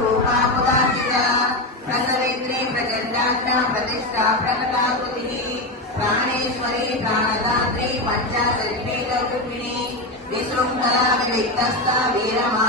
रूपामुदाचिता प्रसवित्री प्रचण्डान्ना प्रतिष्ठा प्रकटाकृतिः प्राणेश्वरी प्राणदात्री पंचाशरीपेतरूपिणी विशृङ्खला विविक्तस्था वीरमा